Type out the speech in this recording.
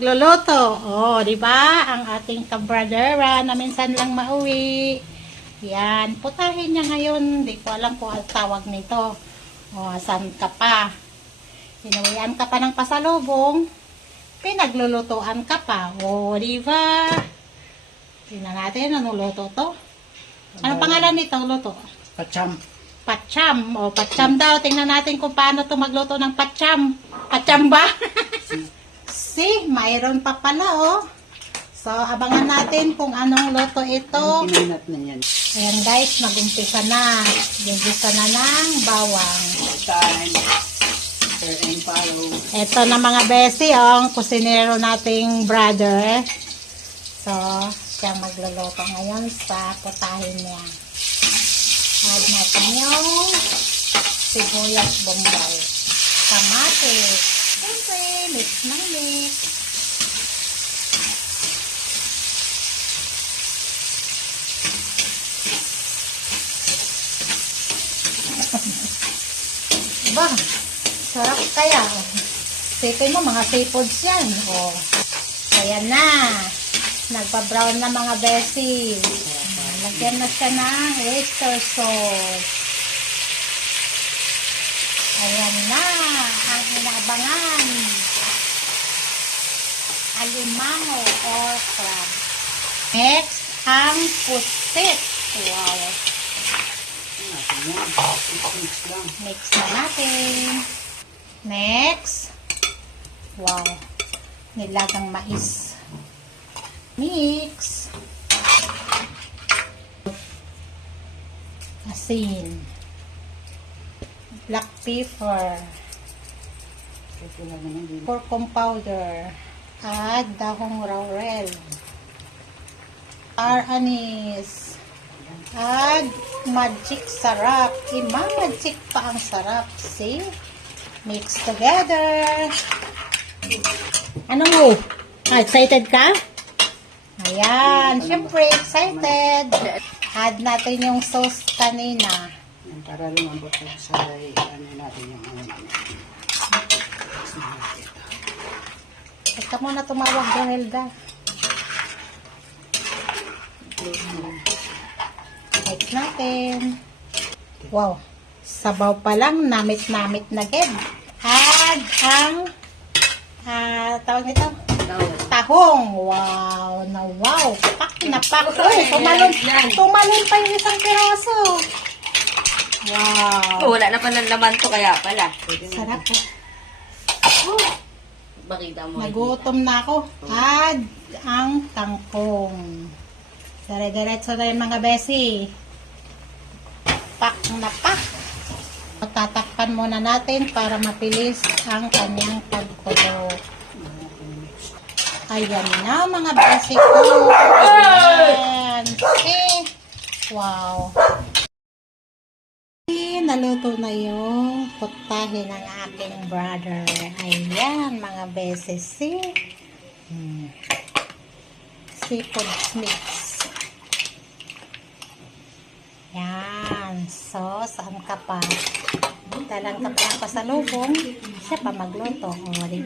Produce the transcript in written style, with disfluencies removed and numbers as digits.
magluluto. Oh, di ba? Ang ating kabradera na minsan lang mauwi. Yan, putahin niya ngayon. Hindi ko alam kung ang tawag nito. Oh, asan ka pa? Inuwian ka pa ng pasalubong. Pinaglulutuan ka pa. Oh, di ba? Tingnan natin, anong luto to? Anong pangalan nito, luto? Pacham. Pacham. O, pacham daw. Tingnan natin kung paano to magluto ng pacham. Pacham ba? See, mayroon pa pala, oh. So, abangan natin kung anong luto ito. Pinanat na yan. Ayan, guys, mag-umpisa na. Gigisa na ng bawang. Time. Sir and follow. Ito na mga besi, oh, ang kusinero nating brother. So, siya magluluto ngayon sa putahin niya. Add natin yung sibuyas bombay. Kamatis. Siyempre, mix ng mix. Ba, sarap kaya. Sipin mo, mga seafoods yan. O, ayan na. Nagpa-brown na mga besi. Lagyan na siya ng oyster sauce. Ayan na. Ang inaabangan. Alimango or crab. Next, ang pusit. Wow. Mix na natin. Next. Wow. Nilagang mais. Mix. Asin. Black pepper. Curcum powder. At dahong laurel. Anise. At magic sarap. Ima-magic pa ang sarap. See? Mix together. Ano mo? Excited ka? Ayan. Siyempre, excited. Add natin yung sauce kanina. Para lumambot sa ano natin yung ano natin. Ito muna tumawag ko, Helga. Mix natin. Wow. Sabaw pa lang. Namit-namit na ged. Add ang tawag nito? Tahong. Wow. Na wow. Pak na pak. Uy, tumalon pa yung isang piraso. Wow. Oh, wala na pa ng laman to kaya pala. Sarap po. Bakita mo. Nagutom na ako. Add ang kangkong. Dire-diretso na yung mga besi. Pak na pak. Tatakpan muna natin para mapilis ang kanyang pagkulo. Ayan na mga besi ko. Ayan. Okay. Wow. Naluto na yung putahe ng aking brother. Ayan, mga beses. See? Seafood mix. Yan. So, saan ka pa? Dalang ka pa ng pasalubong. Siya pa magluto. O, diba?